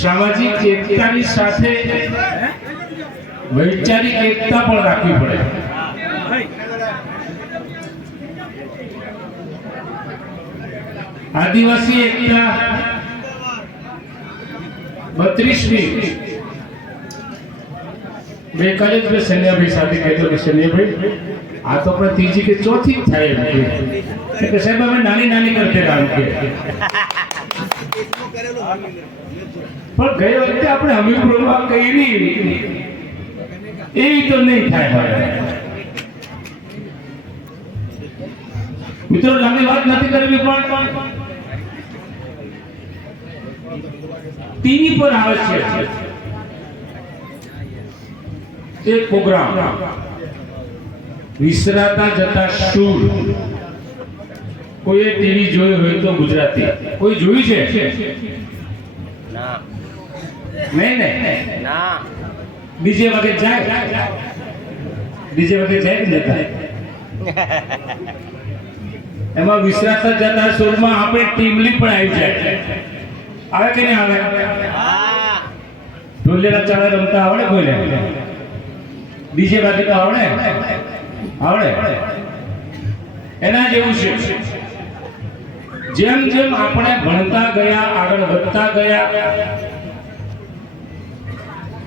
સામાજિક એકતાની સાથે વૈચારિક એકતા પણ રાખવી પડે. આદિવાસી એકતા 32મી ગઈકાલે જ સન્યાભાઈ સાથે કહેતો કે સન્યાભાઈ આ તો આપણે ત્રીજી કે ચોથી જ થાય એમ કે સાહેબ અમે નાની નાની કરતે કામ કે પણ ગઈ વખતે આપણે હમીરપુરમાં કરી એવી તો નહીં થાય હવે. મિત્રો લાંબી વાત નથી કરવી પણ ટીવી પર આવે છે એક પ્રોગ્રામ વિસરાતા જતા શૂર. કોઈ ટીવી જોયું હોય તો ગુજરાતી કોઈ જોયું છે? ના નહીં ના. બીજે વખત જાય કે જતા એમાં વિસરાતા જતા શૂરમાં આપણે ટીમલી પણ આવી જાય. આવે કે નહીં આવે? ઢોલિયા ચાલે રમતા આવડે કોઈને? બીજે બાજુ તો આવડે. એના જેવું છે. જેમ જેમ આપણે ભણતા ગયા, આગળ વધતા ગયા,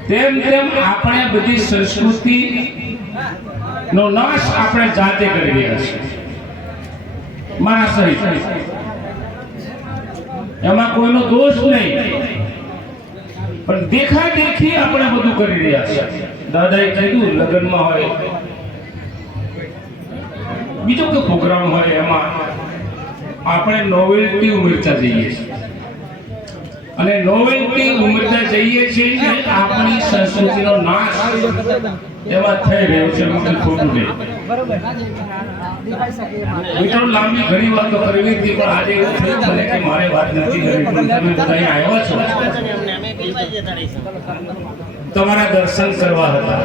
તેમ તેમ આપણે બધી સંસ્કૃતિ નો નાશ આપણે જાતે કરી રહ્યા છીએ. મારા સહિત એમાં કોઈનો દોષ નહીં, પણ દેખાદેખી આપણે બધું કરી રહ્યા છીએ. દાદાએ કહ્યું લગ્નમાં હોય, બીજો કોઈ પ્રોગ્રામ હોય, એમાં આપણે નોવેલ્ટી ઉમેરતા જઈએ છીએ. અને નોવેલ્ટી ઉમેરતા જઈએ છીએ આપણી સંસ્કૃતિનો નાશ એમાં થઈ રહ્યો છે. ખોટું નહીં. મિત્રો લાંબી ઘણી વાતો કરવી હતી, પણ આજે એવું થયું મને કે મારે વાત નથી કરવી, પણ તમે બધા આવ્યા છો તમારા દર્શન કરવા હતા.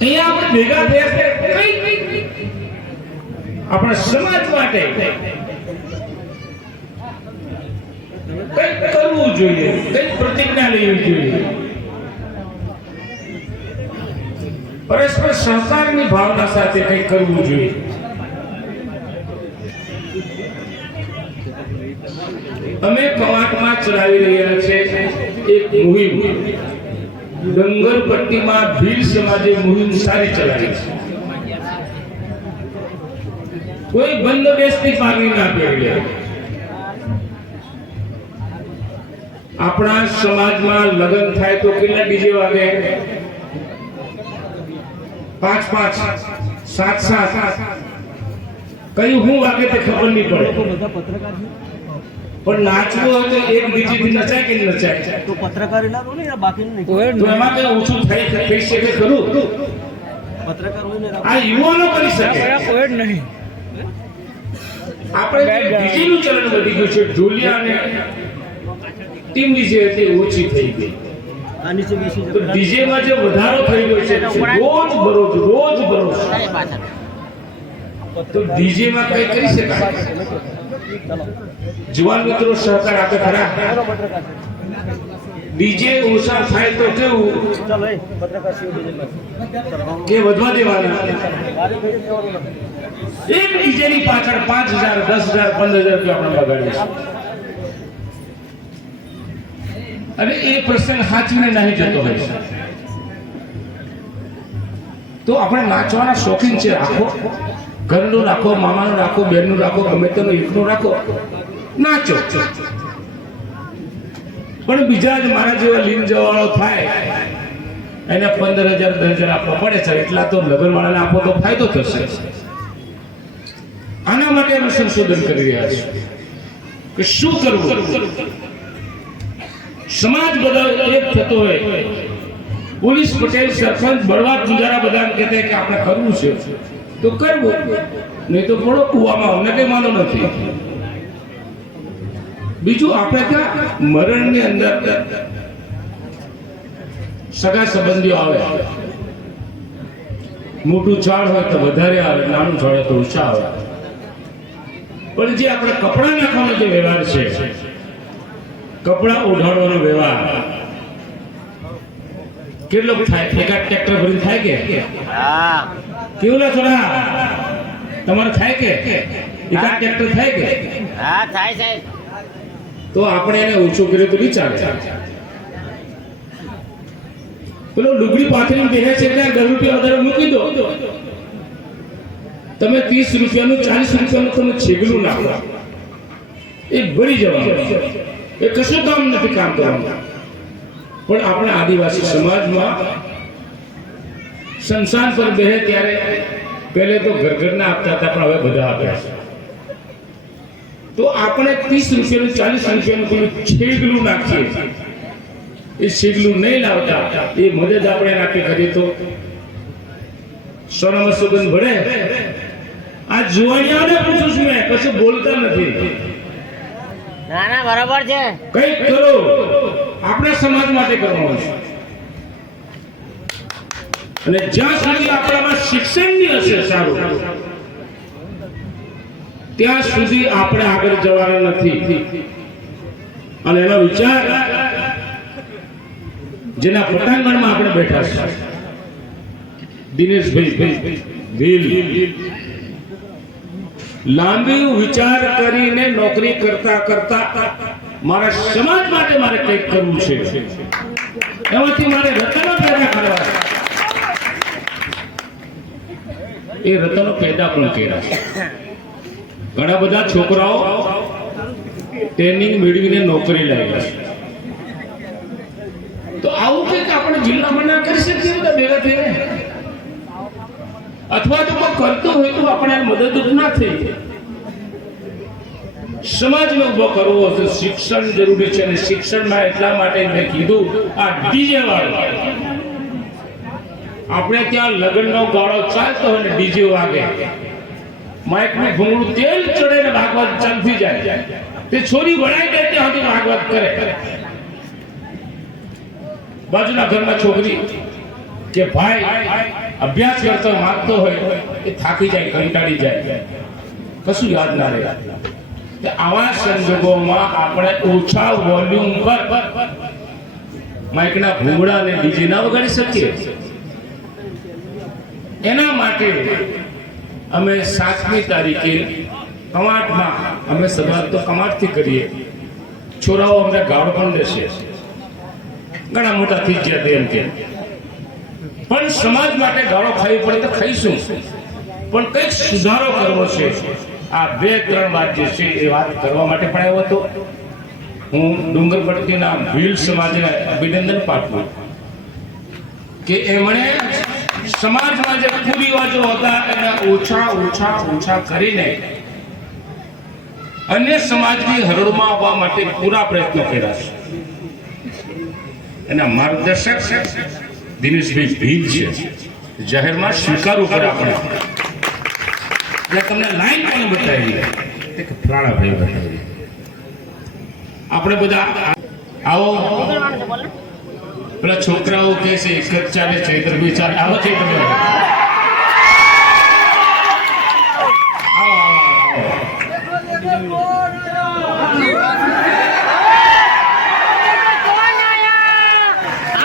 અહીંયા આપણે ભેગા થયા આપણા સમાજ માટે કંઈક કરવું જોઈએ, કંઈક પ્રતિજ્ઞા લેવી જોઈએ. પરસ્પર સહકારની ભાવના સાથે કંઈક કરવું જોઈએ. અમે કવાંટમાં ચલાવી રહ્યા છે એક મુહિમ. ડંગરપટ્ટીમાં ભીલ સમાજે મુહિમ સારી ચલાવી છે. કોઈ બંદોબસ્તી પામી ના પેડે. આપણા સમાજમાં લગ્ન થાય તો કેટલા ડીજે વાગે? 5-5 7-7 કઈ હું વાગે તે ખબર નહીં પડે. પણ નાચવું હોય તો એક બીજીથી નચાય કે નચાય? તો પત્રકારી ના રોને યા બાકી નહીં. તો એમાં કઈ ઓછું થઈ શકે ખરું? પત્રકાર હોય ને આ યુવાનો કરી શકે. કોઈ જ નહીં. આપણે ડીજેનું ચલણ વધી ગયું છે. ઢોલિયા અને ટીમલી જે હતી ઓછી થઈ ગઈ. તો ડીજેમાં જે વધારો થઈ ગયો છે રોજ બરોજ તો ડીજેમાં કઈ કરી શકાય? જુવાન મિત્રો સહકાર આપે ખરા? ડીજે ઓછા થાય તો કેવું કે વધવા દેવાના? એક ડીજે ની પાછળ 5,000 10,000 15,000 રૂપિયા આપણે બગાડીએ છીએ. અને એ પ્રસંગ સાચવીને નહીં જતો હોય છે. તો આપણે નાચવાના શોખીન છે. રાખો, ઘરનું રાખો, મામાનું રાખો, બહેનનું રાખો, ગમે તેનું એકનું રાખો, નાચો. પણ બીજા જ મારા જેવા લીન જવાળો થાય એને 15,000 10,000 આપવા પડે છે. એટલા તો લગ્નવાળાને આપો તો ફાયદો થશે. આના માટે અમે સંશોધન કરી રહ્યા છીએ કે શું કરવું. સમાજ બધા એક થતો હોય, પોલીસ પટેલ સરપંચ બળવા ગુજારા બધા કહેતા કે આપણે કરવું છે તો કરવું, નહીં તો પડો કુવામાં. અમને કઈ માનો નથી. બીજું આપણે ત્યાં મરણની અંદર સગા સંબંધીઓ આવે. મોટું ઝાડ હોય તો વધારે આવે, નાનું ઝાડ તો ઓછા આવે. પણ જે આપણે કપડા નાખવાનો જે વ્યવહાર છે કપડા ઉઢાડવાનો વ્યવહાર કેટલો થાય? એકાદ ટ્રેક્ટર ભરીને થાય કે હા કેવું લે થોડા તમારે થાય કે એકાદ ટ્રેક્ટર થાય કે? હા થાય સાહેબ. તો આપણે એને ઓછું કર્યું તો વિચાર પેલો લુગડી પાથરીને બેહે છે એટલે 10 રૂપિયા વધારે મૂકી દો. તમે 30 રૂપિયાનું 40 રૂપિયાનું તમે છેગલું નાખો એ ભરી જવાનું, એ કશું કામ નથી કામ કરવાનું. પણ આપણે આદિવાસી સમાજમાં સંસાર પર બેહે ત્યારે પહેલે તો ઘરના આપતા હતા, પણ હવે બધા આપે છે. તો આપણે 30 રૂપિયાનું 40 રૂપિયાનું પેલું છેગલું નાખીએ, એ છેગલું નહીં લાવતા એ મદદ આપણે નાખી કરીએ તો સોનામાં સુગંધ ભળે. આ જુવાનિયાને પૂછું છું મેં, કશું બોલતા નથી. ના ના બરાબર છે. કંઈક કરો, આપણા સમાજ માટે કરવાનું છે. અને જ્યાં સુધી આપણામાં શિક્ષણની હશે સારું, ત્યાં સુધી આપણે આગળ જવાના નથી. અને એનો વિચાર જેના પટાંગણમાં આપણે બેઠા છે દિનેશભાઈ ભીલ, લાંબી વિચાર કરીને નોકરી કરતા કરતા મારા સમાજ માટે મારે કંઈક કરવું છે, એમાંથી મારે રતનો પેદા કરવા છે. એ રતનો પેદા પણ કર્યા છે. ઘણા બધા છોકરાઓ ટ્રેનિંગ મેળવીને નોકરી લાગ્યા છે. તો આવું કંઈક આપણે જિલ્લામાં ના કરી શકીએ બધા ભેગા થઈને? અથવા તો કોઈ કરતો હોય તો આપણે મદદરૂપ ના થઈ. સમાજને ઉભો કરવો તો શિક્ષણ જરૂરી છે. અને શિક્ષણમાં એટલા માટે મેં કીધું આ ડીજે વાળો, આપણે ત્યાં લગ્નનો ગાળો ચાલતો હોય ને ડીજે વાગે, માઇકનું ભૂંગળું તેલ ચડે ને ભાગવત ચાલતી જાય, તે છોરી વળાઈ દે ત્યાં સુધી ભાગવત કરે. બાજુના ઘરમાં છોકરી કે ભાઈ અભ્યાસ કરતો માંગતો હોય એ થાકી જાય, કંટાળી જાય, કશું યાદ ના રહે. આવા સંજોગોમાં આપણે ઓછા વોલ્યુમ પર માઇકના ભૂંગળા અને ડીજે ના વગાડી શકીએ. એના માટે અમે 7મી તારીખે કમાટમાં, અમે શરૂઆત તો કમાટથી કરીએ, છોરાઓ અમને ગાળો પણ દેશે, ઘણા મોટા થઈ ગયા તેમ કે, પણ સમાજ માટે ગાળો ખાવી પડે તો ખાઈશું, પણ કંઈક સુધારો કરવો છે. આ 2-3 વાત જે છે એ વાત કરવા માટે પણ આવ્યો હતો. હું ડુંગરપટ્ટીના ભીલ સમાજને અભિનંદન પાઠવું કે એમણે સમાજમાં જે કુરિવાજો હતા એને ઓછા કરીને અન્ય સમાજની હરોળમાં આવવા માટે પૂરા પ્રયત્નો કર્યા છે. એના માર્ગદર્શક દિનેશભાઈ ભીલ છે. જાહેરમાં સ્વીકારવું પડે આપણે. એટલે તમને લાઈન પણ બતાવી, એક ફલાણાભાઈ બતાવી. આપણે બધા આવો, પેલા છોકરાઓ કે છે એક જ ચાલે, ચૈત્રભાઈ ચાલે. આવો ચૈત્રભાઈ,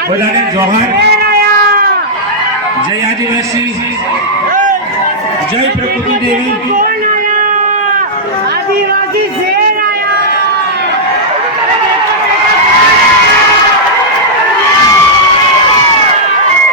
બધાને જોહાર. જય આદિવાસી, જય પ્રકૃતિ દેવી.